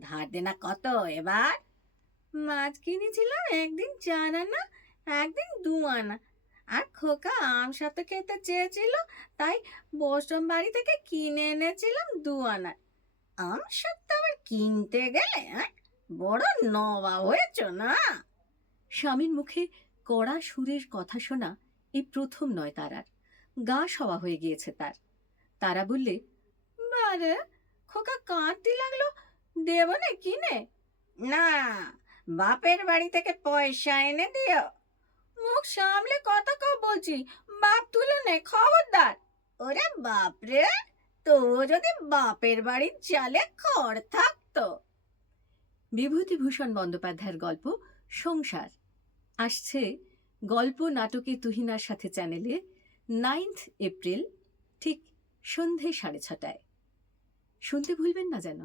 ধার দেনা কত? এবার মাছ কিনেছিলাম একদিন চার আনা, একদিন দু আনা। আর খোকা আম সাথে খেতে চেয়েছিল, তাই বসম বাড়ি থেকে কিনে এনেছিলাম দু আনা। আম সত্য আবার কিনতে গেলে? বড় নবা হয়েছ না? স্বামীর মুখে কড়া সুরের কথা শোনা এই প্রথম নয় তারার গা সওয়া হয়ে গিয়েছে তার। তারা বললে, বারে, খোকা কাঁদতে লাগল দেব না কিনে না? বাপের বাড়ি থেকে পয়সা এনে দিও। মুখ সামলে কথা কও বলছি, বাপ তুলে নে, খবরদার। ওরে বাপ রে তো যদি বাপের বাড়ির চালে খড় থাকতো? বিভূতিভূষণ বন্দ্যোপাধ্যায়ের গল্প, সংসার। আসছে গল্প নাটকে তুহিনার সাথে চ্যানেলে নাইন্থ এপ্রিল, ঠিক সন্ধে সাড়ে ছটায়। শুনতে ভুলবেন না যেন।